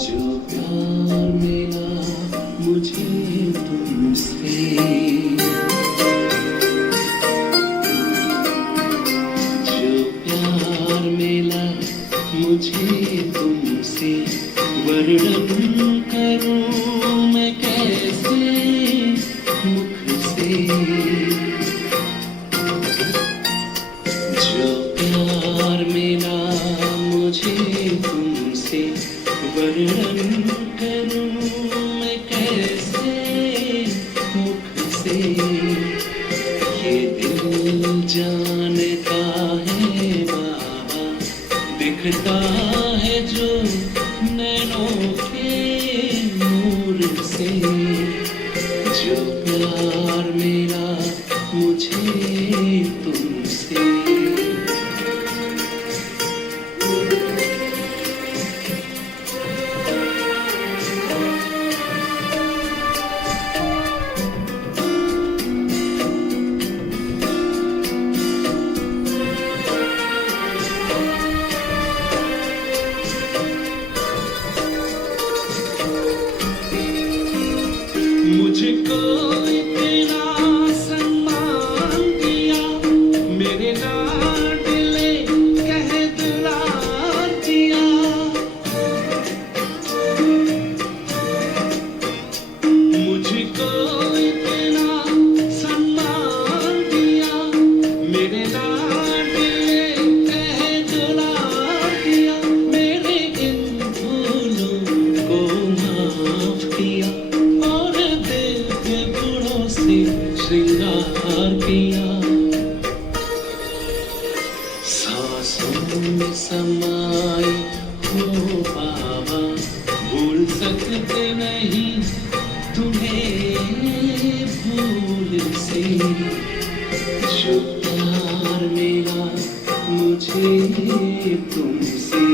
जो प्यार मिला मुझे तुमसे, जो प्यार मिला मुझे तुमसे, वर्णन करूं मैं कैसे मुख से। जो प्यार मिला मुझे तुमसे, वर्णन करूं मैं कैसे मुख से। ये दिल जानता है बाबा, दिखता है जो नैनों के नूर से। जो प्यार मिला मुझे तुमसे, मुझको इतना सम्मान दिया, मेरे लाडले कह दुलार दिया। मुझको इतना सम्मान दिया, मेरे लाडले कह दुलार दिया। मेरे इन भूलों को माफ किया और दिव्य गुणों से श्रृंगार किया। सांसों में समाए हो बाबा, भूल सकते नहीं तुम्हें भूल से। जो प्यार मिला मुझे तुमसे,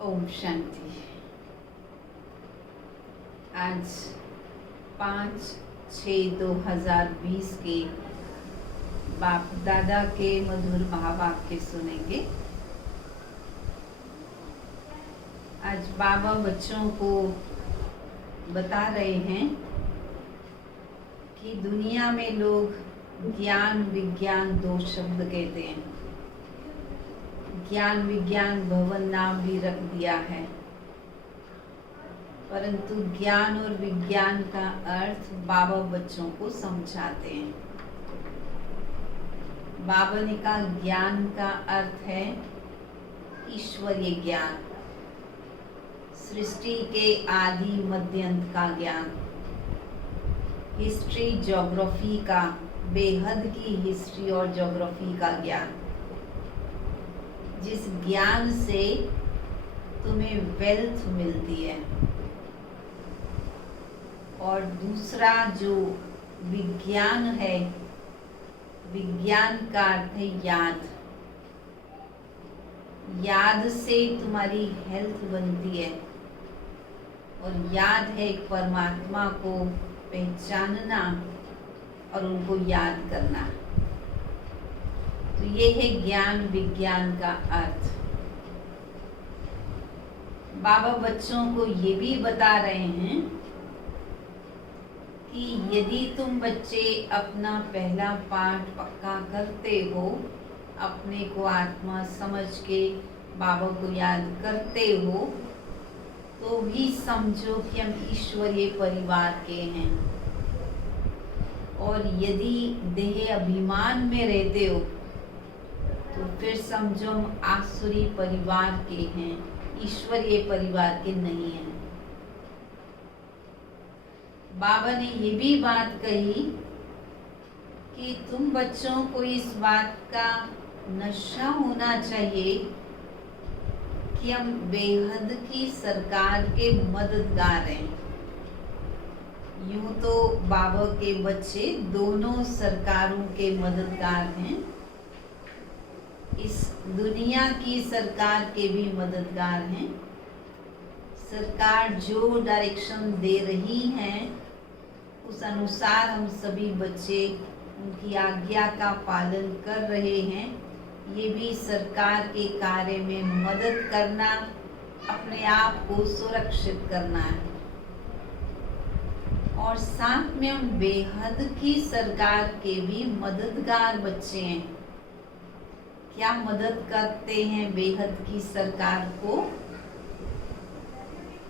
ओम शांति। आज 5/6/2020 के बाप दादा के मधुर महावाक्य सुनेंगे। आज बाबा बच्चों को बता रहे हैं कि दुनिया में लोग ज्ञान विज्ञान 2 शब्द कहते हैं। ज्ञान विज्ञान भवन नाम भी रख दिया है, परंतु ज्ञान और विज्ञान का अर्थ बाबा बच्चों को समझाते हैं। बाबा ने कहा ज्ञान का अर्थ है ईश्वरीय ज्ञान, सृष्टि के आदि मध्य अंत का ज्ञान, हिस्ट्री ज्योग्राफी का, बेहद की हिस्ट्री और ज्योग्राफी का ज्ञान, जिस ज्ञान से तुम्हें वेल्थ मिलती है। और दूसरा जो विज्ञान है, विज्ञान का अर्थ है याद। याद से तुम्हारी हेल्थ बनती है, और याद है परमात्मा को पहचानना और उनको याद करना। तो ये है ज्ञान विज्ञान का अर्थ। बाबा बच्चों को ये भी बता रहे हैं कि यदि तुम बच्चे अपना पहला पाठ पक्का करते हो, अपने को आत्मा समझ के बाबा को याद करते हो, तो भी समझो कि हम ईश्वरीय परिवार के हैं। और यदि देह अभिमान में रहते हो तो फिर समझो हम आसुरी परिवार के हैं, ईश्वरीय परिवार के नहीं हैं। बाबा ने ये भी बात कही कि तुम बच्चों को इस बात का नशा होना चाहिए कि हम बेहद की सरकार के मददगार हैं। यूं तो बाबा के बच्चे दोनों सरकारों के मददगार हैं, इस दुनिया की सरकार के भी मददगार हैं। सरकार जो डायरेक्शन दे रही है उस अनुसार हम सभी बच्चे उनकी आज्ञा का पालन कर रहे हैं। ये भी सरकार के कार्य में मदद करना, अपने आप को सुरक्षित करना है। और साथ में हम बेहद की सरकार के भी मददगार बच्चे हैं। क्या मदद करते हैं बेहद की सरकार को?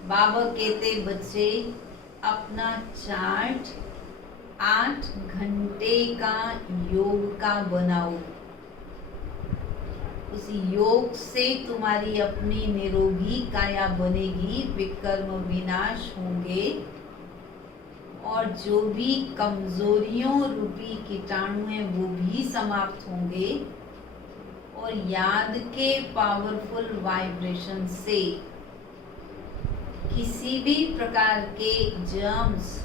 बाबा कहते बच्चे अपना चार्ट 8 घंटे का योग का बनाओ। उस योग से तुम्हारी अपनी निरोगी काया बनेगी, विकर्म विनाश होंगे और जो भी कमजोरियों रूपी कीटाणु हैं वो भी समाप्त होंगे और याद के पावरफुल वाइब्रेशन से किसी भी प्रकार के जर्म्स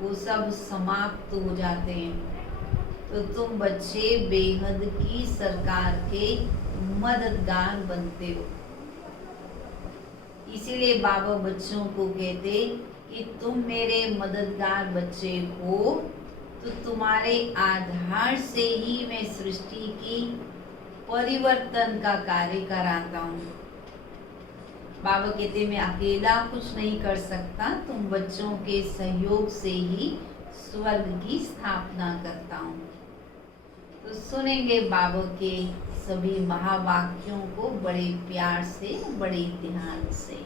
वो सब समाप्त हो जाते हैं। तो तुम बच्चे बेहद की सरकार के मददगार बनते हो। इसीलिए बाबा बच्चों को कहते कि तुम मेरे मददगार बच्चे हो, तो तुम्हारे आधार से ही मैं सृष्टि की परिवर्तन का कार्य कराता हूँ। बाबा कहते मैं अकेला कुछ नहीं कर सकता, तुम बच्चों के सहयोग से ही स्वर्ग की स्थापना करता हूँ। तो सुनेंगे बाबा के सभी महावाक्यों को बड़े प्यार से, बड़े ध्यान से।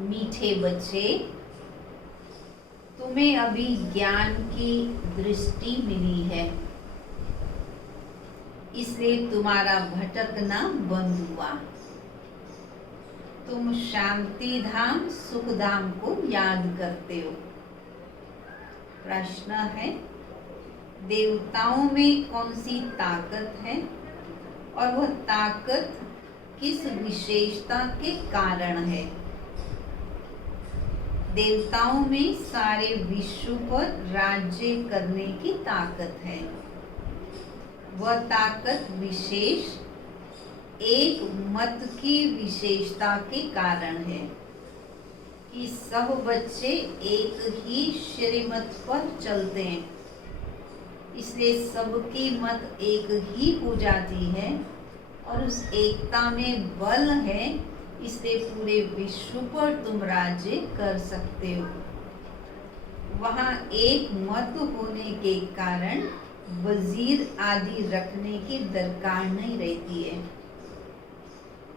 मीठे बच्चे, तुम्हें अभी ज्ञान की दृष्टि मिली है, इसलिए तुम्हारा भटकना बंद हुआ। तुम शांति धाम, सुख धाम को याद करते हो। प्रश्न है, देवताओं में कौन सी ताकत है और वह ताकत किस विशेषता के कारण है? देवताओं में सारे विश्व पर राज्य करने की ताकत है। वह ताकत विशेष एक मत की विशेषता के कारण है कि सब बच्चे एक ही श्रीमत पर चलते हैं, इसलिए सबकी मत एक ही हो जाती है और उस एकता में बल है, इसलिए पूरे विश्व पर तुम राज्य कर सकते हो। वहाँ एक मत होने के कारण वजीर आदि रखने की दरकार नहीं रहती है।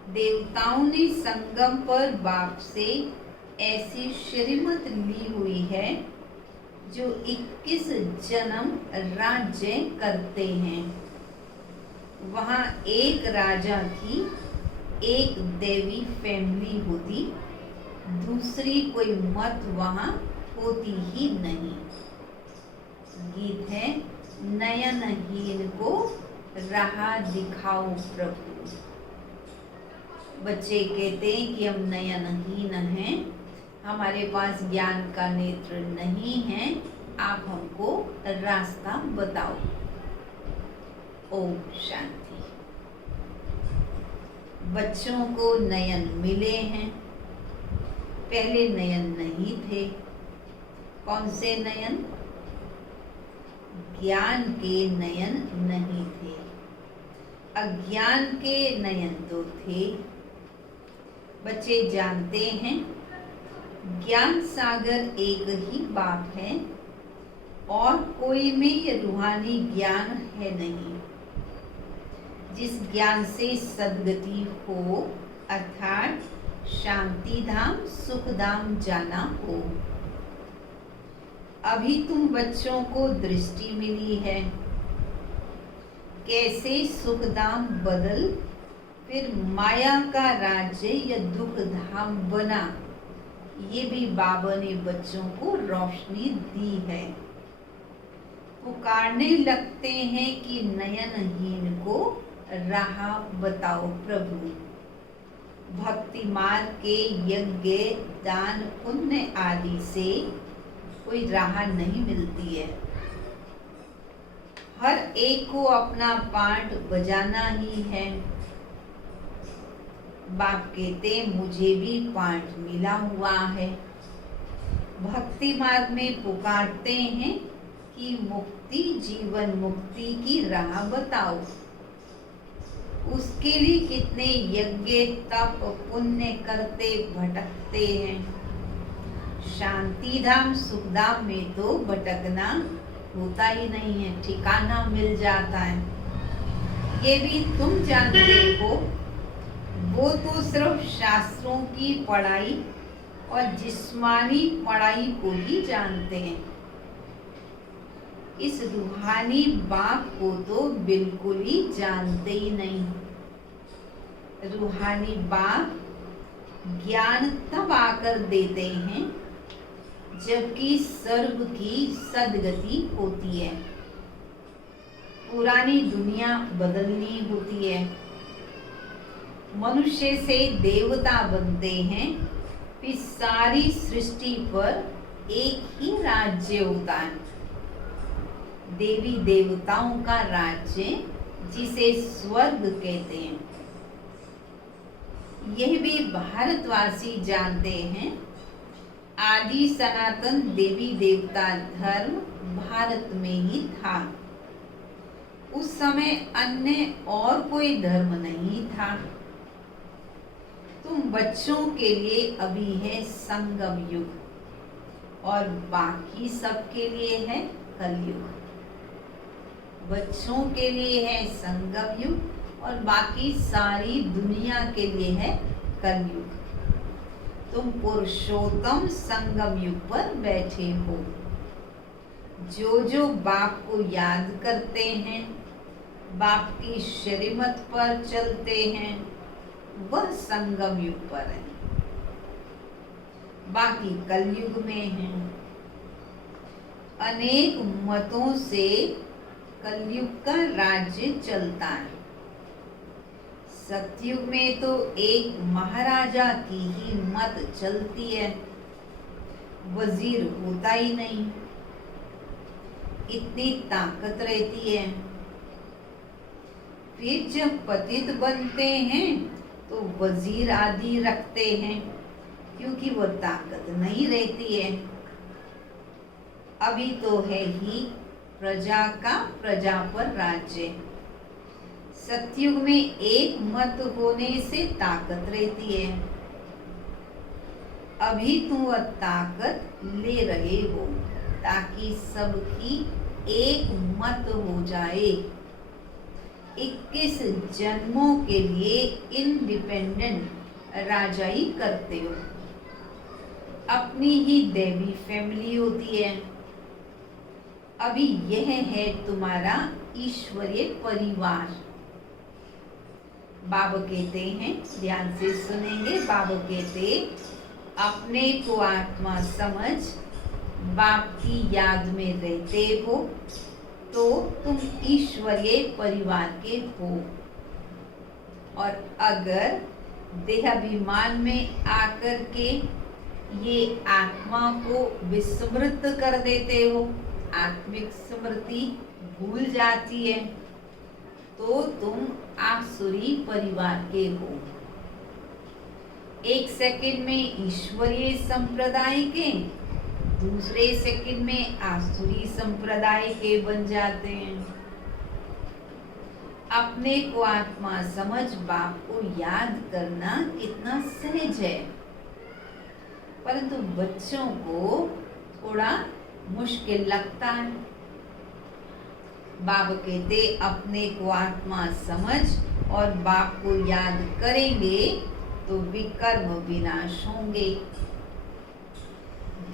देवताओं ने संगम पर बाप से ऐसी श्रीमत ली हुई है जो 21 जन्म राज्य करते हैं। वहाँ एक राजा की एक देवी फैमिली होती, दूसरी कोई मत वहाँ होती ही नहीं। गीत है, नयनहीन को राह दिखाओ प्रभु। बच्चे कहते हैं कि हम नयनहीन हैं, हमारे पास ज्ञान का नेत्र नहीं है, आप हमको रास्ता बताओ। ओम शांति। बच्चों को नयन मिले हैं, पहले नयन नहीं थे। कौन से नयन? ज्ञान के नयन नहीं थे, अज्ञान के नयन तो थे। बच्चे जानते हैं ज्ञान सागर एक ही बाप है और कोई में ये रूहानी ज्ञान है नहीं। जिस ज्ञान से सद्गति हो अर्थात शांति धाम, सुख धाम जाना हो। अभी तुम बच्चों को दृष्टि मिली है, कैसे सुख धाम बदल फिर माया का राज्य या दुख धाम बना, ये भी बाबा ने बच्चों को रोशनी दी है। पुकारने लगते हैं कि नयनहीन को राह बताओ प्रभु। भक्ति मार्ग के यज्ञ, दान, पुण्य आदि से कोई राह नहीं मिलती है। हर एक को अपना पार्ट बजाना ही है। बाप कहते मुझे भी पार्ट मिला हुआ है। भक्ति मार्ग में पुकारते हैं कि मुक्ति, जीवन मुक्ति की राह बताओ। उसके लिए कितने यज्ञ तप पुण्य करते भटकते हैं। शांति धाम सुख धाम में तो भटकना होता ही नहीं है, ठिकाना मिल जाता है। ये भी तुम जानते हो। वो तो सिर्फ शास्त्रों की पढ़ाई और जिस्मानी पढ़ाई को ही जानते हैं। इस रूहानी बाप को तो बिल्कुल ही जानते ही नहीं। रूहानी बाप ज्ञान तब आकर देते हैं जबकि सर्व की सदगति होती है, पुरानी दुनिया बदलनी होती है, मनुष्य से देवता बनते हैं, फिर सारी सृष्टि पर एक ही राज्य होता है, देवी देवताओं का राज्य, जिसे स्वर्ग कहते हैं। यह भी भारतवासी जानते हैं। आदि सनातन देवी देवता धर्म भारत में ही था। उस समय अन्य और कोई धर्म नहीं था। तुम बच्चों के लिए अभी है संगम युग और बाकी सबके लिए है कलयुग। बच्चों के लिए है संगम युग और बाकी सारी दुनिया के लिए है कलयुग। तुम पुरुषोत्तम संगम युग पर बैठे हो। जो जो बाप को याद करते हैं, बाप की श्रीमत पर चलते हैं, वह संगम युग पर है, बाकी कलयुग में है। अनेक मतों से कलयुग का राज्य चलता है। सतयुग में तो एक महाराजा की ही मत चलती है, वजीर होता ही नहीं, इतनी ताकत रहती है। फिर जब पतित बनते हैं तो वजीर आदि रखते हैं, क्योंकि वो ताकत नहीं रहती है। अभी तो है ही प्रजा का प्रजा पर राज्य। सतयुग में एक मत होने से ताकत रहती है। अभी तुम वह ताकत ले रहे हो ताकि सबकी एक मत हो जाए। 21 जन्मों के लिए इंडिपेंडेंट राजाई करते हो। अपनी ही देवी फैमिली होती है। अभी यह है तुम्हारा ईश्वरीय परिवार। बाबा कहते हैं, ध्यान से सुनेंगे। बाबा कहते अपने को आत्मा समझ बाप की याद में रहते हो तो तुम ईश्वरीय परिवार के हो। और अगर देहाभिमान में आकर के ये आत्मा को विस्मृत कर देते हो, आत्मिक स्मृति भूल जाती है, तो तुम आसुरी परिवार के हो। एक सेकंड में ईश्वरीय संप्रदाय के, दूसरे सेकंड में आसुरी संप्रदाय के बन जाते हैं। अपने को आत्मा समझ बाप को याद करना कितना सहज है, परंतु बच्चों को थोड़ा मुश्किल लगता है। बाबा कहते अपने को आत्मा समझ और बाप को याद करेंगे तो विकर्म विनाश होंगे।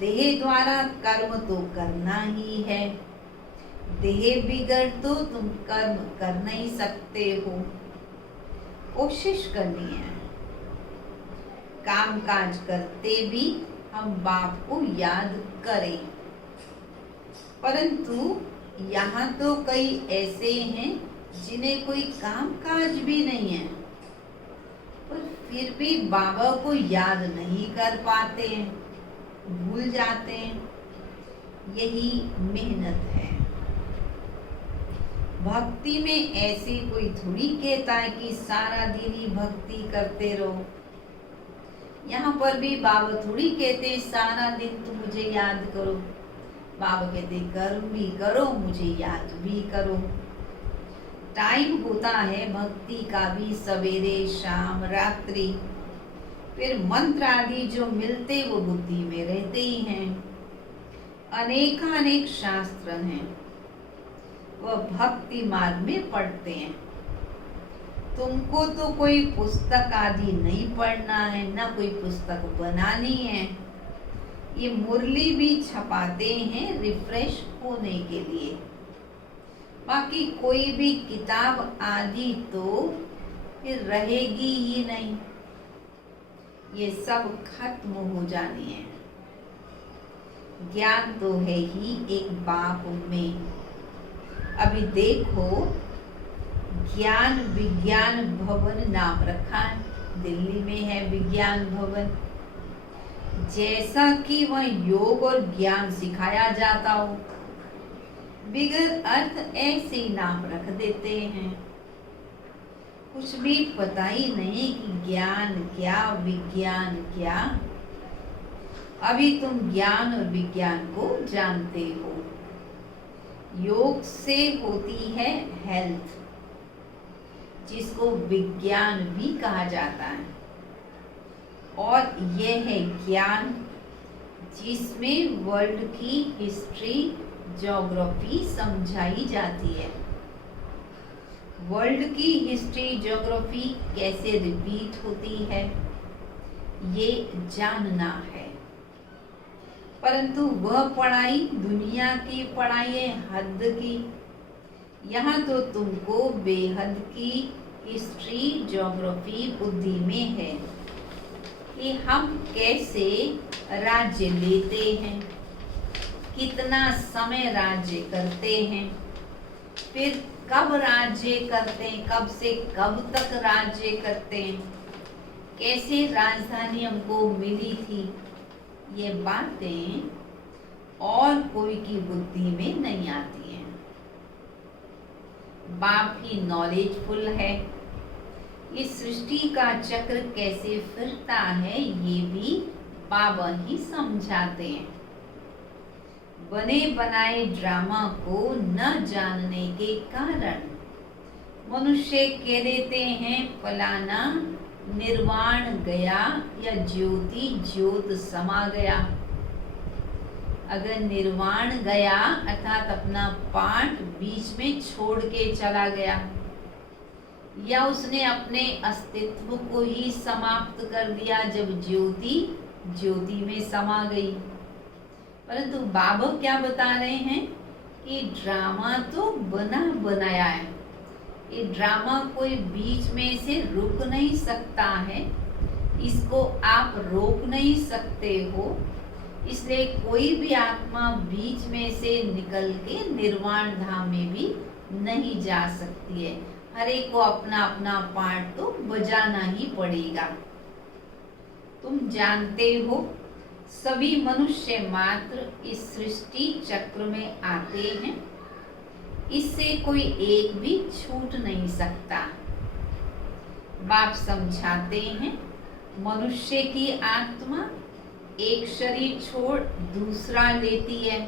देह द्वारा कर्म तो करना ही है। देह बिगड़ तो तुम कर्म कर नहीं सकते हो। कोशिश करनी है। काम काज करते भी हम बाप को याद करें, परंतु यहाँ तो कई ऐसे हैं जिन्हें कोई काम काज भी नहीं है, पर फिर भी बाबा को याद नहीं कर पाते हैं, भूल जाते हैं। यही मेहनत है। भक्ति में ऐसे कोई थोड़ी कहता है कि सारा दिन ही भक्ति करते रहो। यहाँ पर भी बाबा थोड़ी कहते सारा दिन तुम मुझे याद करो। बाबा कहते कर्म भी करो, मुझे याद भी करो। टाइम होता है भक्ति का भी, सवेरे शाम रात्रि। फिर मंत्र आदि जो मिलते वो बुद्धि में रहते ही हैं। अनेक शास्त्र हैं, वह भक्ति मार्ग में पढ़ते हैं। तुमको तो कोई पुस्तक आदि नहीं पढ़ना है, ना कोई पुस्तक बनानी है। ये मुरली भी छपाते हैं रिफ्रेश होने के लिए। बाकी कोई भी किताब आदि तो फिर रहेगी ही नहीं, ये सब खत्म हो जानी है। ज्ञान तो है ही एक बाप में। अभी देखो, ज्ञान विज्ञान भवन नाम रखा है, दिल्ली में है विज्ञान भवन। जैसा कि वह योग और ज्ञान सिखाया जाता हो, बिगर अर्थ ऐसे ही नाम रख देते हैं। कुछ भी पता ही नहीं कि ज्ञान क्या विज्ञान क्या। अभी तुम ज्ञान और विज्ञान को जानते हो। योग से होती है हेल्थ, जिसको विज्ञान भी कहा जाता है। और यह है ज्ञान, जिसमें वर्ल्ड की हिस्ट्री ज्योग्राफी समझाई जाती है। वर्ल्ड की हिस्ट्री ज्योग्राफी कैसे रिपीट होती है, ये जानना है। परंतु वह पढ़ाई दुनिया की पढ़ाई है, हद की। यहाँ तो तुमको बेहद की हिस्ट्री ज्योग्राफी बुद्धि में है कि हम कैसे राज्य लेते हैं, कितना समय राज्य करते हैं, फिर कब राज्य करते हैं, कब से कब तक राज्य करते हैं, कैसे राजधानी हमको मिली थी। ये बातें और कोई की बुद्धि में नहीं आती हैं। बाप ही नॉलेजफुल है। इस सृष्टि का चक्र कैसे फिरता है, ये भी बाबा ही समझाते हैं। बने बनाए ड्रामा को न जानने के कारण मनुष्य कह देते हैं फलाना निर्वाण गया या ज्योति ज्योत समा गया। अगर निर्वाण गया अर्थात अपना पार्ट बीच में छोड़ के चला गया, या उसने अपने अस्तित्व को ही समाप्त कर दिया जब ज्योति ज्योति में समा गई। परंतु बाबा क्या बता रहे हैं कि ड्रामा तो बना बनाया है, ये ड्रामा कोई बीच में से रुक नहीं सकता है, इसको आप रोक नहीं सकते हो। इसलिए कोई भी आत्मा बीच में से निकल के निर्वाण धाम में भी नहीं जा सकती है। हर एक को अपना अपना पार्ट तो बजाना ही पड़ेगा। तुम जानते हो सभी मनुष्य मात्र इस सृष्टि चक्र में आते हैं, इससे कोई एक भी छूट नहीं सकता। बाप समझाते हैं मनुष्य की आत्मा एक शरीर छोड़ दूसरा लेती है।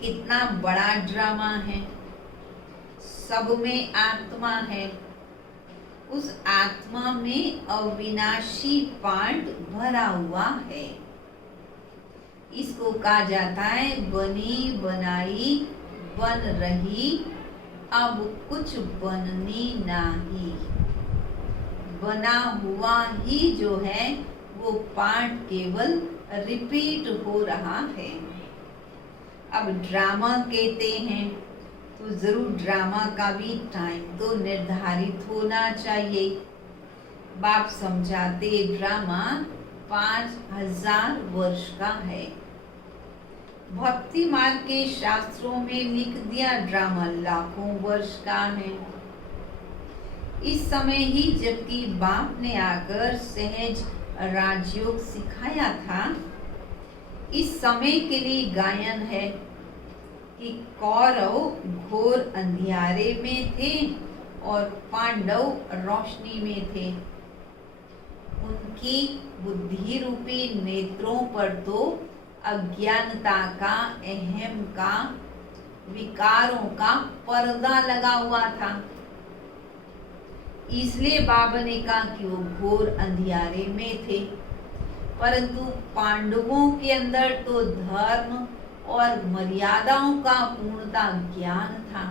कितना बड़ा ड्रामा है, सब में आत्मा है। उस आत्मा में अविनाशी पार्ट भरा हुआ है। इसको कहा जाता है बनी बनाई बन रही, अब कुछ बननी नहीं। बना हुआ ही जो है वो पार्ट केवल रिपीट हो रहा है। अब ड्रामा कहते हैं तो जरूर ड्रामा का भी टाइम तो निर्धारित होना चाहिए। बाप समझाते ड्रामा 5000 वर्ष का है। भक्ति मार्ग के शास्त्रों में लिख दिया ड्रामा लाखों वर्ष का है। इस समय ही जबकि बाप ने आकर सहज राजयोग सिखाया था, इस समय के लिए गायन है कि कौरव घोर अंधियारे में थे और पांडव रोशनी में थे। उनकी बुद्धि रूपी नेत्रों पर तो अज्ञानता का, अहम का, विकारों का पर्दा लगा हुआ था। इसलिए बाबा ने कहा कि वो घोर अंधियारे में थे। परंतु पांडवों के अंदर तो धर्म और मर्यादाओं का पूर्णता ज्ञान था,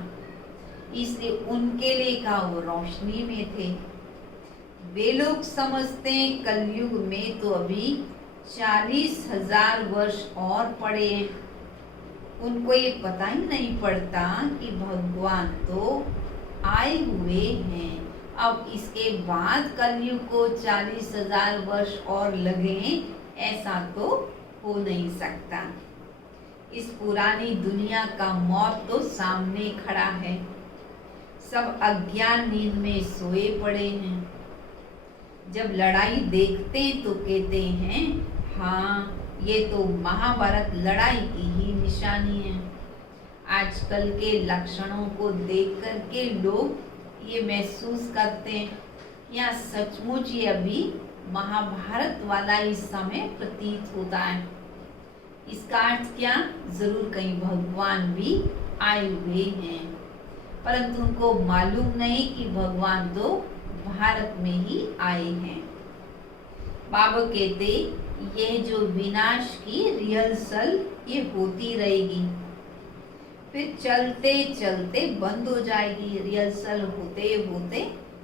इसलिए उनके लिए कहा वो रोशनी में थे। वे लोग समझते हैं कलयुग में तो अभी 40,000 वर्ष और पड़े हैं। उनको ये पता ही नहीं पड़ता कि भगवान तो आए हुए हैं। अब इसके बाद कलयुग को 40,000 वर्ष और लगे, ऐसा तो हो नहीं सकता। इस पुरानी दुनिया का मौत तो सामने खड़ा है। सब अज्ञान नींद में सोए पड़े हैं। जब लड़ाई देखते हैं तो कहते हैं हाँ, ये तो महाभारत लड़ाई की ही निशानी है। आजकल के लक्षणों को देख करके लोग ये महसूस करते हैं या सचमुच ये अभी महाभारत वाला इस समय प्रतीत होता है। इसका अर्थ क्या? जरूर कहीं भगवान भी आए हुए हैं, परंतु उनको मालूम नहीं कि भगवान तो भारत में ही आए हैं। बाबा कहते ये जो विनाश की रिहर्सल ये होती रहेगी, फिर चलते चलते बंद हो जाएगी। रिहर्सल होते होते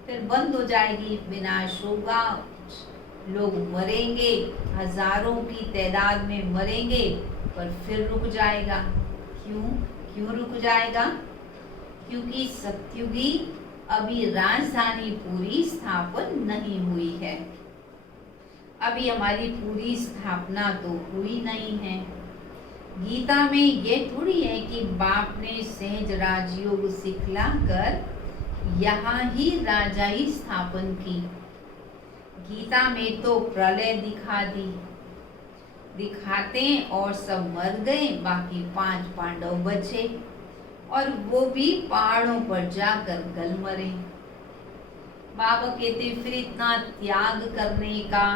फिर बंद हो जाएगी। विनाश होगा, लोग मरेंगे, हजारों की तादाद में मरेंगे, पर फिर रुक जाएगा। क्यों रुक जाएगा? क्योंकि सत्युगी अभी राजधानी पूरी स्थापन नहीं हुई है। अभी हमारी पूरी स्थापना तो हुई नहीं है। गीता में ये थोड़ी है कि बाप ने सहज राजयोग सिखलाकर यहाँ ही राजाई स्थापन की। गीता में तो प्रलय दिखाते और सब मर गए, बाकी 5 पांडव बचे और वो भी पहाड़ों पर जाकर गल मरे। बाबा कहते फिर इतना त्याग करने का,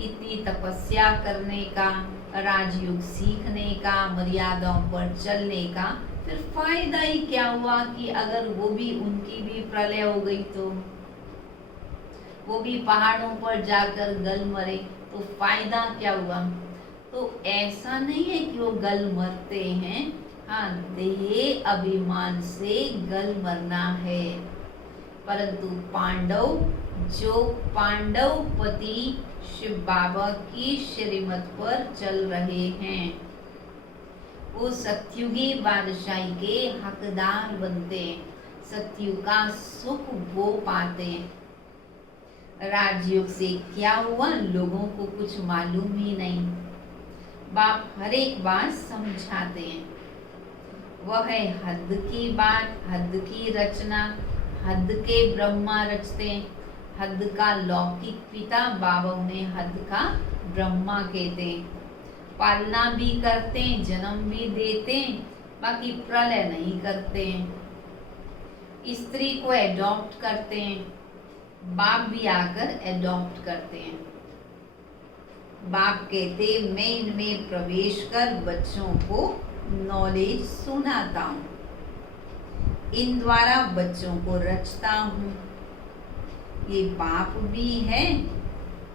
इतनी तपस्या करने का, राजयोग सीखने का, मर्यादाओं पर चलने का, फिर फायदा ही क्या हुआ कि अगर वो भी उनकी भी प्रलय हो गई तो वो भी पहाड़ों पर जाकर गल मरे, तो फायदा क्या हुआ? तो ऐसा नहीं है कि वो गल मरते हैं, हाँ, देह अभिमान से गल मरना है। परंतु पांडव जो पांडवपति शिव बाबा की श्रीमत पर चल रहे हैं, वो सत्युगी बादशाही के हकदार बनते हैं, सत्युग का सुख वो पाते हैं। राजयोग से क्या हुआ लोगों को कुछ मालूम ही नहीं। बाप हर एक बात समझाते हैं। वह है हद की बात, हद की रचना, हद के ब्रह्मा रचते हैं। हद का लौकिक पिता बाबा उन्हें हद का ब्रह्मा कहते हैं। पालना भी करते हैं, जन्म भी देते हैं, बाकी प्रलय नहीं करते हैं। स्त्री को एडॉप्ट करते हैं, बाप भी आकर एडॉप्ट करते हैं। बाप कहते मैं इनमें प्रवेश कर बच्चों को नॉलेज सुनाता हूँ, इन द्वारा बच्चों को रचता हूँ। ये बाप भी है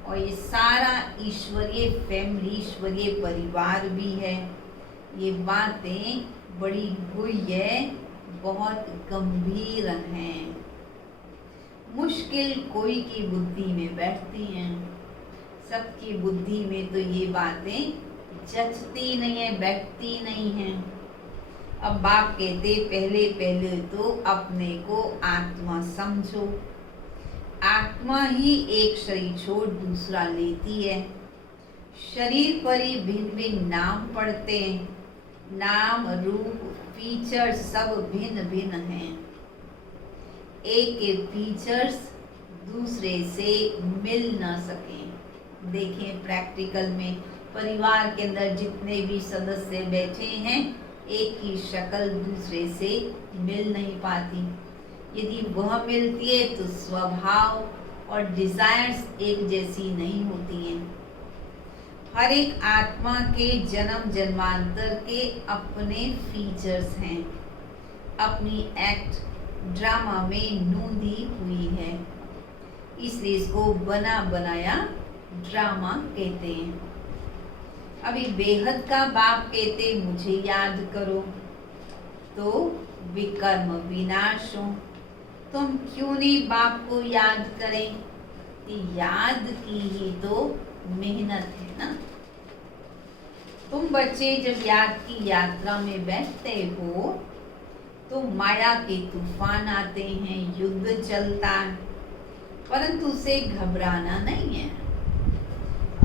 और ये सारा ईश्वरीय फैमिली, ईश्वरीय परिवार भी है। ये बातें बड़ी गुह्य, बहुत गंभीर हैं, मुश्किल कोई की बुद्धि में बैठती हैं। सबकी बुद्धि में तो ये बातें जचती नहीं है, बैठती नहीं है। अब बाप कहते पहले तो अपने को आत्मा समझो। आत्मा ही एक शरीर छोड़ दूसरा लेती है। शरीर पर ही भिन्न भिन्न नाम पड़ते हैं, नाम रूप फीचर सब भिन्न भिन्न हैं। एक के फीचर्स दूसरे से मिल ना सके। देखें प्रैक्टिकल में परिवार के अंदर जितने भी सदस्य बैठे हैं, एक की शक्ल दूसरे से मिल नहीं पाती। यदि वह मिलती है तो स्वभाव और डिजायर्स एक जैसी नहीं होती हैं। हर एक आत्मा के जन्म जन्मांतर के अपने फीचर्स हैं, अपनी एक्ट ड्रामा में नूंदी हुई है, इसलिए इसको बना बनाया ड्रामा कहते हैं। अभी बेहद का बाप कहते मुझे याद करो, तो विकर्म विनाश हो। तो हम क्यों नहीं बाप को याद करें? याद की ही तो मेहनत है ना। तुम बच्चे जब याद की यात्रा में बैठते हो तो माया के तूफान आते हैं, युद्ध चलता है, परंतु उसे घबराना नहीं है।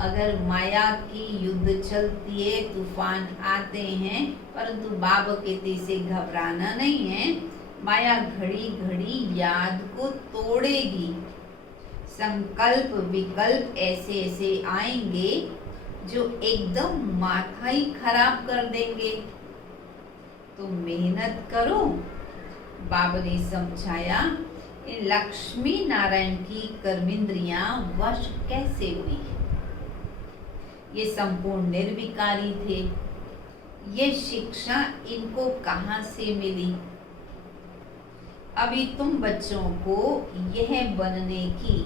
अगर माया की युद्ध चलती है, तूफान आते हैं, परंतु बाबा कहते से घबराना नहीं है। माया घड़ी घड़ी याद को तोड़ेगी। संकल्प विकल्प ऐसे ऐसे आएंगे जो एकदम माथा ही खराब कर देंगे। तो मेहनत करो। बाबा ने समझाया लक्ष्मी नारायण की कर्मेंद्रियां वश कैसे हुई। ये संपूर्ण निर्विकारी थे। ये शिक्षा इनको कहां से मिली? अभी तुम बच्चों को यह बनने की,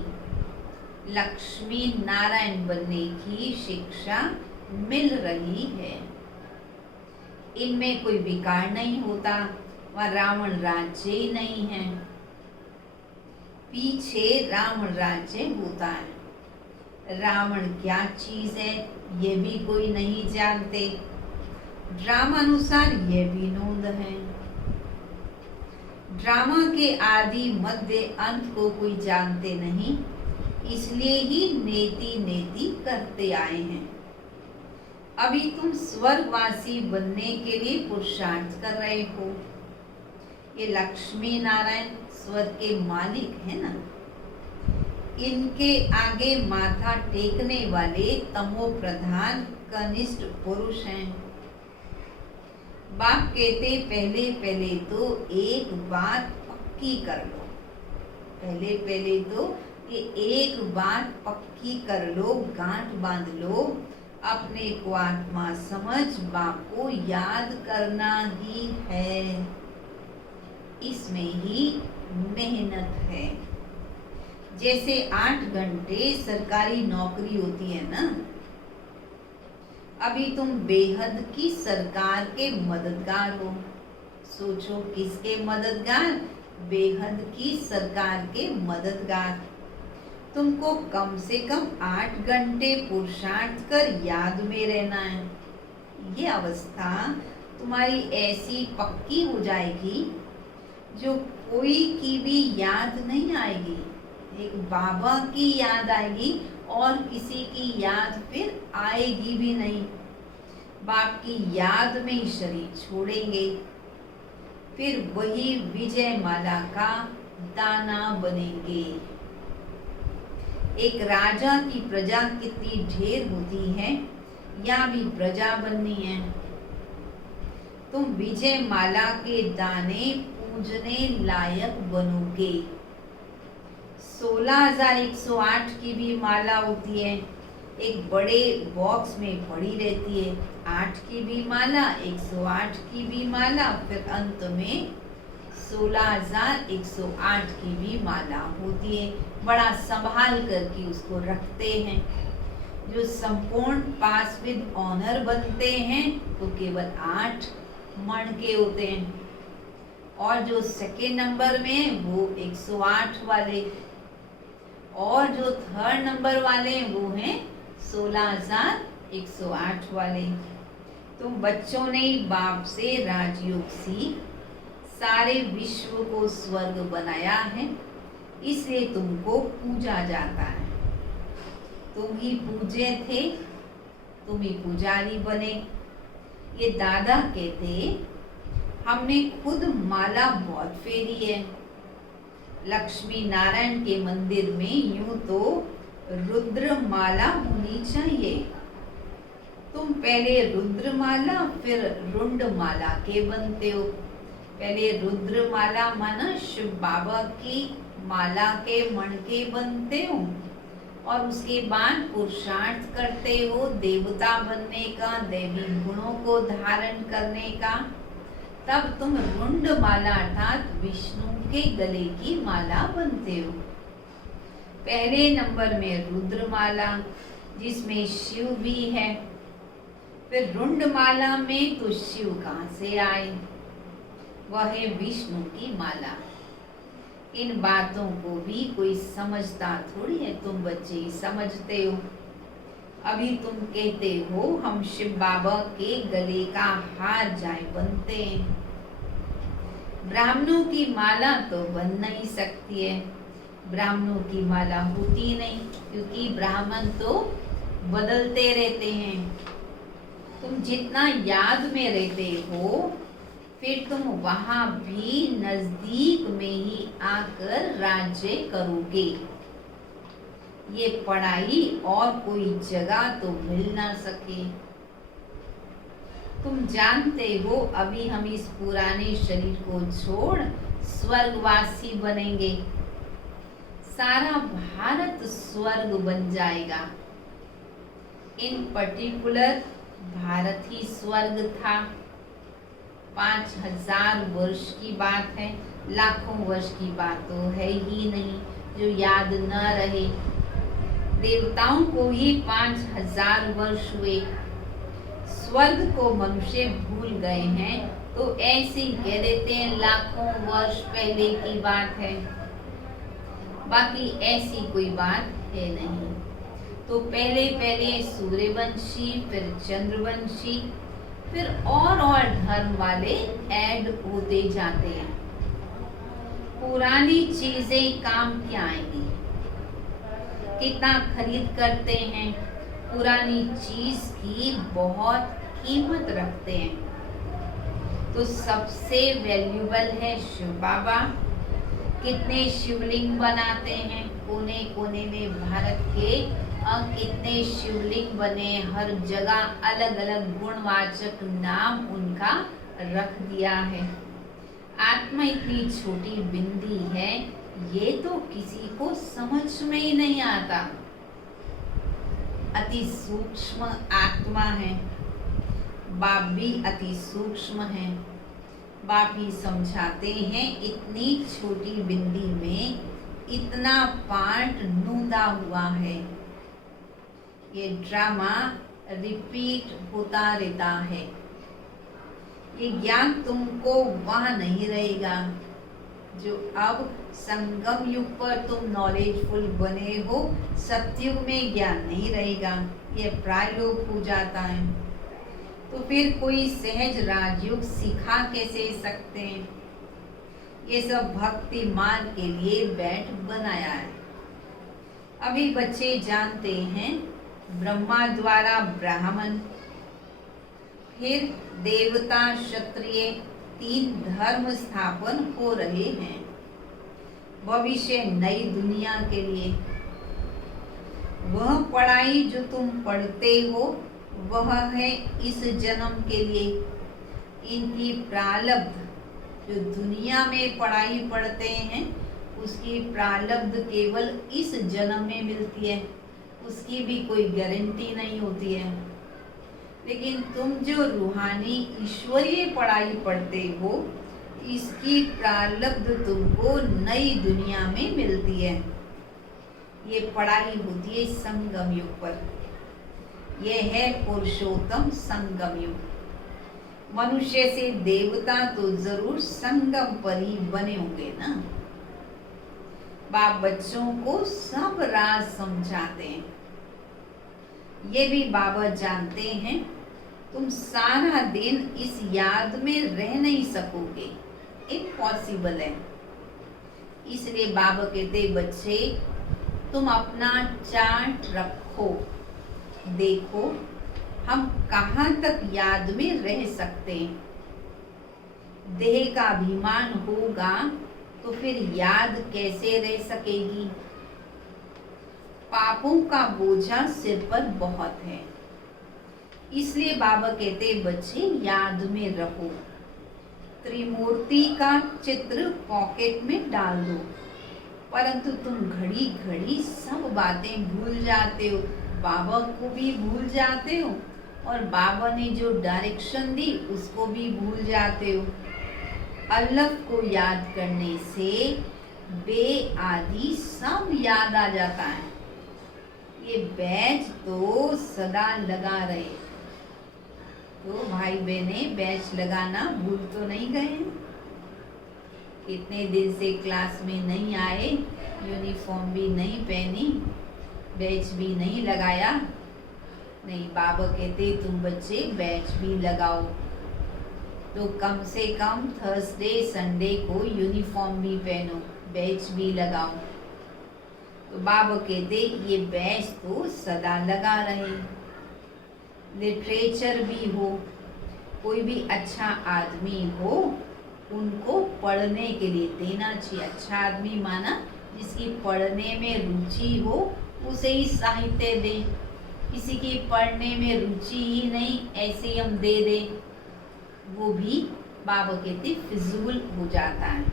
लक्ष्मी नारायण बनने की शिक्षा मिल रही है। इनमें कोई विकार नहीं होता, वह रावण राज्य ही नहीं है। पीछे रावण राज्य होता है। रावण क्या चीज है ये भी कोई नहीं जानते। ड्रामा अनुसार यह भी नोंद है। ड्रामा के आदि मध्य अंत को कोई जानते नहीं, इसलिए ही नेति नेति करते आए हैं। अभी तुम स्वर्गवासी बनने के लिए पुरुषार्थ कर रहे हो। ये लक्ष्मी नारायण स्वर्ग के मालिक है ना। इनके आगे माथा टेकने वाले तमो प्रधान कनिष्ठ पुरुष हैं। बाप कहते पहले पहले तो एक बात पक्की कर लो। पहले पहले तो ये एक बात पक्की कर लो, गांठ बांध लो। अपने को आत्मा समझ बाप को याद करना ही है। इसमें ही मेहनत है। जैसे 8 घंटे सरकारी नौकरी होती है ना। अभी तुम बेहद की सरकार के मददगार हो। सोचो किसके मददगार? बेहद की सरकार के मददगार। तुमको कम से कम 8 घंटे पुरुषार्थ कर याद में रहना है। ये अवस्था तुम्हारी ऐसी पक्की हो जाएगी जो कोई की भी याद नहीं आएगी। एक बाबा की याद आएगी और किसी की याद फिर आएगी भी नहीं। बाप की याद में ही शरीर छोड़ेंगे। फिर वही विजय माला का दाना बनेंगे। एक राजा की प्रजा कितनी ढेर होती है, यहाँ भी प्रजा बननी है। तुम विजय माला के दाने पूजने लायक बनोगे। 16,108 की भी माला होती है, एक बड़े बॉक्स में पड़ी रहती है। 8 की भी माला, 108 की भी माला, फिर अंत में 16,108 की भी माला होती है। बड़ा संभाल करके उसको रखते हैं। जो संपूर्ण पास विद ऑनर बनते हैं तो केवल 8 मण के होते हैं, और जो सेकेंड नंबर में वो 108 वाले, और जो थर्ड नंबर वाले वो हैं 16,108 वाले। तुम बच्चों ने बाप से राजयोग सीख सारे विश्व को स्वर्ग बनाया है, इसलिए तुमको पूजा जाता है। तुम ही पूजे थे, तुम ही पुजारी बने। ये दादा कहते हमने खुद माला बहुत फेरी है। लक्ष्मी नारायण के मंदिर में यूं तो रुद्र माला होनी चाहिए। तुम पहले रुद्रमाला फिर रुंडमाला के बनते हो। पहले रुद्रमाला माना शिव बाबा की माला के मणके बनते हो और उसके बाद पुरुषार्थ करते हो देवता बनने का, दैवी गुणों को धारण करने का। तब तुम रुंड माला अर्थात विष्णु के गले की माला बनते हो। पहले नंबर में रुद्रमाला जिसमें शिव भी है, फिर रुंड माला में तो शिव कहाँ से आए, वह है विष्णु की माला। इन बातों को भी कोई समझता थोड़ी है, तुम बच्चे ही समझते हो। अभी तुम कहते हो हम शिव बाबा के गले का हार जाए बनते हैं। ब्राह्मणों की माला तो बन नहीं सकती है, ब्राह्मणों की माला होती नहीं, क्योंकि ब्राह्मण तो बदलते रहते हैं। तुम जितना याद में रहते हो फिर तुम वहां भी नजदीक में ही आकर राज्य करोगे। ये पढ़ाई और कोई जगह तो मिल ना सके। तुम जानते हो अभी हम इस पुराने शरीर को छोड़ स्वर्गवासी बनेंगे। सारा भारत स्वर्ग बन जाएगा। इन पर्टिकुलर भारत ही स्वर्ग था। 5000 वर्ष की बात है, लाखों वर्ष की बात तो है ही नहीं जो याद न रहे। देवताओं को ही 5000 वर्ष हुए। स्वर्ग को मनुष्य भूल गए हैं तो ऐसे ही कह देते हैं लाखों वर्ष पहले की बात है, बाकी ऐसी कोई बात है नहीं। तो पहले पहले सूर्यवंशी, फिर चंद्रवंशी, फिर और धर्म वाले ऐड होते जाते हैं। पुरानी चीजें काम क्या आएंगी, कितना खरीद करते हैं, पुरानी चीज की बहुत कीमत रखते हैं। तो सबसे वैल्यूबल है शिव बाबा। कितने शिवलिंग बनाते हैं, कोने कोने में भारत के कितने शिवलिंग बने, हर जगह अलग अलग गुणवाचक नाम उनका रख दिया है। आत्मा इतनी छोटी बिंदी है, ये तो किसी को समझ में ही नहीं आता। अति सूक्ष्म आत्मा है। बाप भी अति सूक्ष्म है। बाप ही समझाते हैं इतनी छोटी बिंदी में इतना पार्ट नूंदा हुआ है। ये ड्रामा रिपीट होता रहता है। ये ज्ञान तुमको वहां नहीं रहेगा जो अब संगम युग पर तुम नॉलेजफुल बने हो। सतयुग में ज्ञान नहीं रहेगा, ये प्रायोग हो जाता है। तो फिर कोई सहज राजयोग सिखा कैसे सकते हैं? ये सब भक्ति मार्ग के लिए बैठ बनाया है। अभी बच्चे जानते हैं ब्रह्मा द्वारा ब्राह्मण, फिर देवता, क्षत्रिय, 3 धर्म स्थापन हो रहे हैं भविष्य नई दुनिया के लिए। वह पढ़ाई जो तुम पढ़ते हो वह है इस जन्म के लिए। इनकी प्रारब्ध जो दुनिया में पढ़ाई पढ़ते हैं उसकी प्रारब्ध केवल इस जन्म में मिलती है, उसकी भी कोई गारंटी नहीं होती है। लेकिन तुम जो रूहानी ईश्वरीय पढ़ाई पढ़ते हो इसकी प्रारब्ध तुमको नई दुनिया में मिलती है। ये पढ़ाई होती है संगम युग पर। यह है पुरुषोत्तम संगम युग। मनुष्य से देवता तो जरूर संगम पर ही बने होंगे ना। बाप बच्चों को सब राज समझाते हैं। ये भी बाबा जानते हैं तुम सारा दिन इस याद में रह नहीं सकोगे, इम्पॉसिबल है। इसलिए बाबा कहते बच्चे तुम अपना चार्ट रखो, देखो हम कहाँ तक याद में रह सकते हैं। देह का अभिमान होगा तो फिर याद कैसे रह सकेगी। पापों का बोझा सिर पर बहुत है। इसलिए बाबा कहते बच्चे याद में रहो। त्रिमूर्ति का चित्र पॉकेट में डाल दो, परंतु तुम घड़ी घड़ी सब बातें भूल जाते हो, बाबा को भी भूल जाते हो और बाबा ने जो डायरेक्शन दी उसको भी भूल जाते हो। अल्लाह को याद करने से बे आदि सब याद आ जाता है। ये बैच तो सदा लगा रहे। तो भाई बहने बैच लगाना भूल तो नहीं गए? कितने दिन से क्लास में नहीं आए, यूनिफॉर्म भी नहीं पहनी, बैच भी नहीं लगाया? नहीं, बाबा कहते तुम बच्चे बैच भी लगाओ। तो कम से कम थर्सडे संडे को यूनिफॉर्म भी पहनो, बैच भी लगाओ। तो बाबा कहते ये बैच तो सदा लगा रहे। लिटरेचर भी हो, कोई भी अच्छा आदमी हो, उनको पढ़ने के लिए देना चाहिए। अच्छा आदमी माना जिसकी पढ़ने में रुचि हो, उसे ही साहित्य दें। किसी की पढ़ने में रुचि ही नहीं, ऐसे ही हम दे दें, वो भी बाबा कहते फिजूल हो जाता है।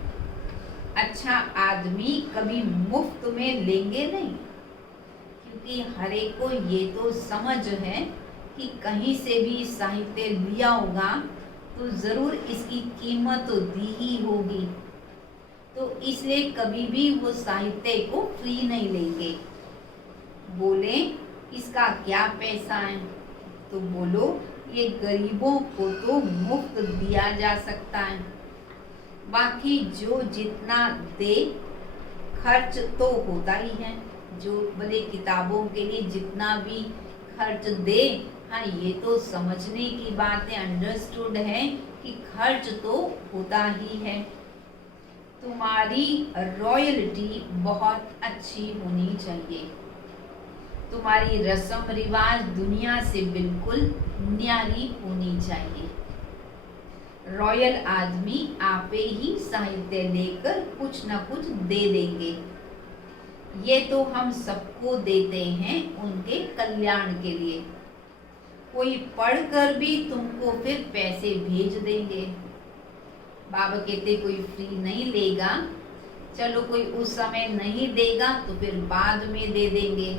अच्छा आदमी कभी मुफ्त में लेंगे नहीं, क्योंकि हर एक को ये तो समझ है कि कहीं से भी साहित्य लिया होगा तो ज़रूर इसकी कीमत तो दी ही होगी। तो इसलिए कभी भी वो साहित्य को फ्री नहीं लेंगे। बोले इसका क्या पैसा है, तो बोलो ये गरीबों को तो मुफ्त दिया जा सकता है। बाकी जो जितना दे खर्च तो होता ही है। जो भले किताबों के लिए जितना भी खर्च दे, हाँ ये तो समझने की बात है, अंडरस्टूड है कि खर्च तो होता ही है। तुम्हारी रॉयल्टी बहुत अच्छी होनी चाहिए। तुम्हारी रस्म रिवाज दुनिया से बिल्कुल न्यारी होनी चाहिए। रॉयल आदमी आपे ही साहित्य लेकर कुछ न कुछ दे देंगे। ये तो हम सबको देते हैं उनके कल्याण के लिए। कोई पढ़कर भी तुमको फिर पैसे भेज देंगे। बाबा कहते कोई फ्री नहीं लेगा, चलो कोई उस समय नहीं देगा तो फिर बाद में दे देंगे।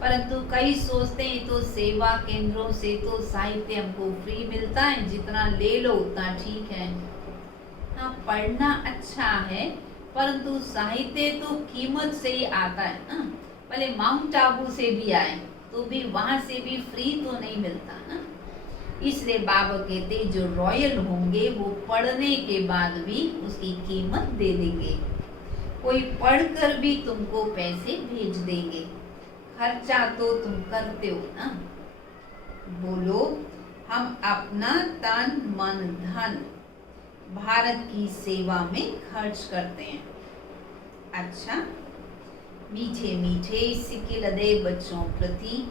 परंतु कई सोचते हैं तो सेवा केंद्रों से तो साहित्य हमको फ्री मिलता है, जितना ले लो उतना ठीक है। हाँ पढ़ना अच्छा है, परंतु साहित्य तो कीमत से ही आता है ना। भले माउंट आबू से भी आए तो भी वहां से भी फ्री तो नहीं मिलता ना। इसलिए बाबा कहते जो रॉयल होंगे वो पढ़ने के बाद भी उसकी कीमत दे देंगे। कोई पढ़कर भी तुमको पैसे भेज देंगे। खर्चा तो तुम करते हो ना। बोलो हम अपना तन मन धन भारत की सेवा में खर्च करते हैं। अच्छा, मीठे मीठे सिक्के लदे बच्चों प्रति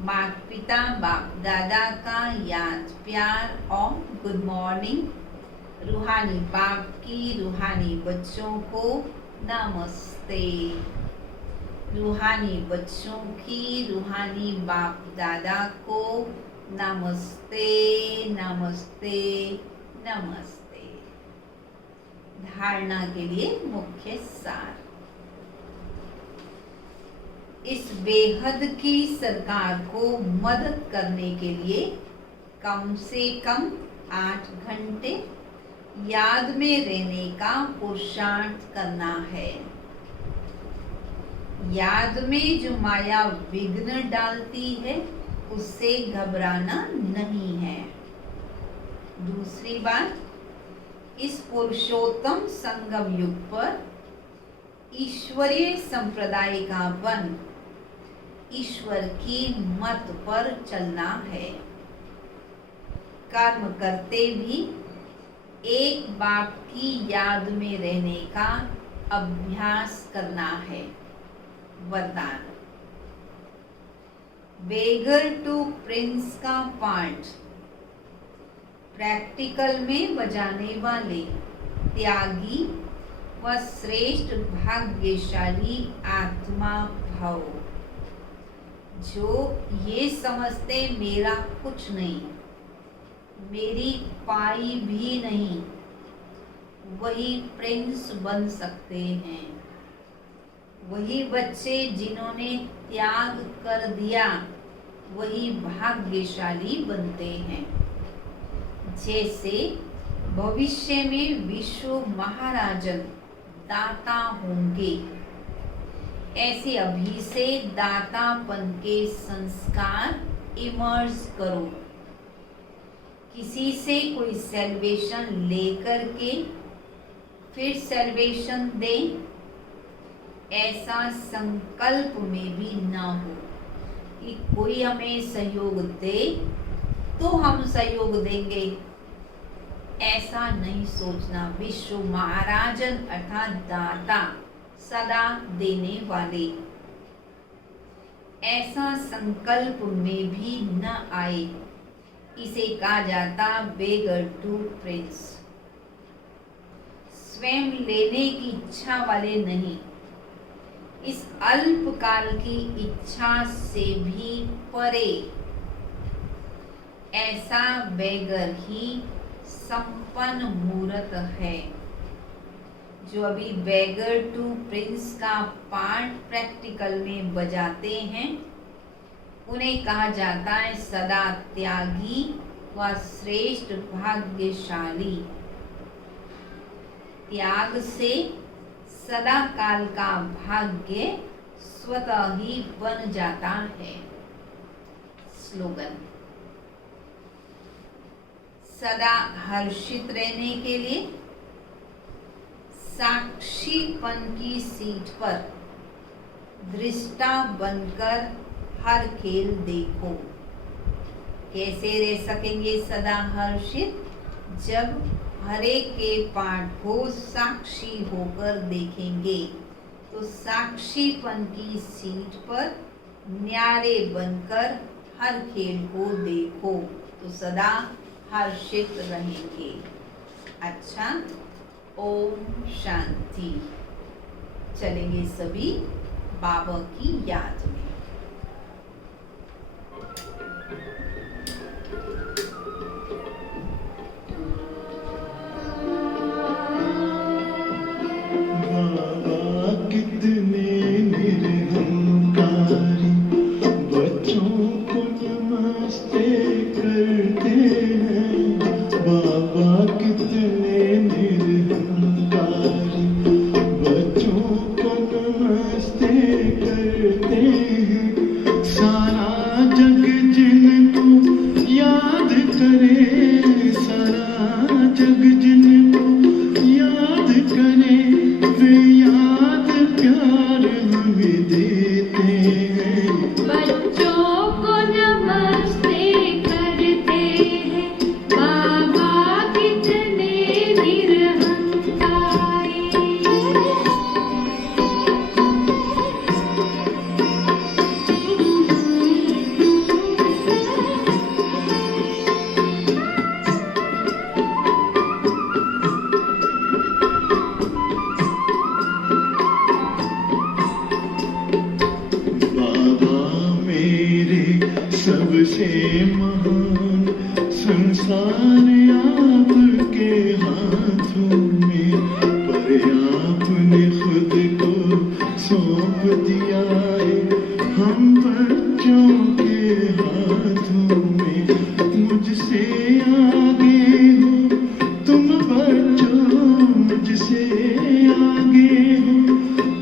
माता पिता बाप दादा का याद प्यार और गुड मॉर्निंग। रूहानी बाप की रूहानी बच्चों को नमस्ते। रूहानी बच्चों की रूहानी बाप दादा को नमस्ते नमस्ते नमस्ते। धारणा के लिए मुख्य सार। इस बेहद की सरकार को मदद करने के लिए कम से कम 8 घंटे याद में रहने का पुरुषार्थ करना है। याद में जो माया विघ्न डालती है उससे घबराना नहीं है। दूसरी बात, इस पुरुषोत्तम संगम युग पर ईश्वरीय संप्रदाय का वन ईश्वर की मत पर चलना है। कर्म करते भी एक बाप की याद में रहने का अभ्यास करना है। वरदान। बेगर टू प्रिंस का पाठ प्रैक्टिकल में बजाने वाले त्यागी व श्रेष्ठ भाग्यशाली आत्मा भव। जो ये समझते मेरा कुछ नहीं, मेरी पाई भी नहीं, वही प्रिंस बन सकते हैं। वही बच्चे जिन्होंने त्याग कर दिया वही भाग्यशाली बनते हैं। जैसे भविष्य में विश्व महाराजन दाता होंगे, ऐसे अभी से दातापन के संस्कार इमर्ज करो। किसी से कोई सेल्वेशन लेकर के फिर सेल्वेशन दे, ऐसा संकल्प में भी ना हो कि कोई हमें सहयोग दे तो हम सहयोग देंगे, ऐसा नहीं सोचना। विश्व महाराजन अर्थात दाता, सदा देने वाले, ऐसा संकल्प में भी न आए। इसे कहा जाता बेगर टू प्रिंस। स्वयं लेने की इच्छा वाले नहीं, इस अल्पकाल की इच्छा से भी परे, ऐसा बेगर ही संपन्न मूर्त है। जो अभी बेगर टू प्रिंस का पार्ट प्रैक्टिकल में बजाते हैं, उन्हें कहा जाता है सदा त्यागी व श्रेष्ठ भाग्यशाली। त्याग से सदा काल का भाग्य स्वतः ही बन जाता है। स्लोगन: सदा हर्षित रहने के लिए साक्षीपन की सीट पर दृष्टा बनकर हर खेल देखो। कैसे रह सकेंगे सदा हर्षित? जब हरे के पाठ को साक्षी होकर देखेंगे, तो साक्षीपन की सीट पर न्यारे बनकर हर खेल को देखो, तो सदा हर्षित रहेंगे। अच्छा, ओम शांति। चलेंगे सभी बाबा की याद में। सबसे महान संसार आपके हाथों में, पर आपने खुद को सौंप दिया है हम बच्चों के हाथों में। मुझसे आगे हो तुम बच्चों, मुझसे आगे हो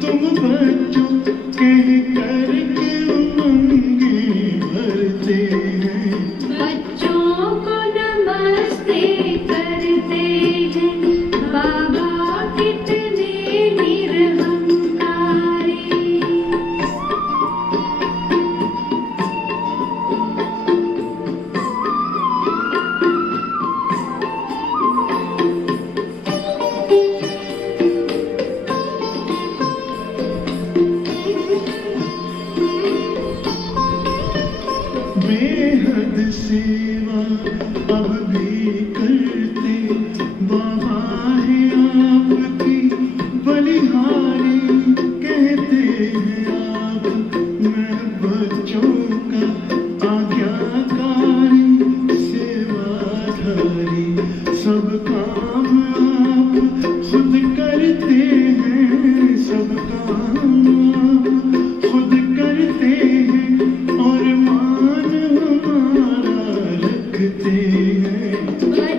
तुम बच्चों, कह कर के उमंगे भरते हैं। बच्चों को नमस्ते करते हैं, बाबा कितने निरहंकारी। बेहद सेवा अब भी करते, बाबा है आपकी बलिहारी, कहते हैं आप मैं बच्चों हैं।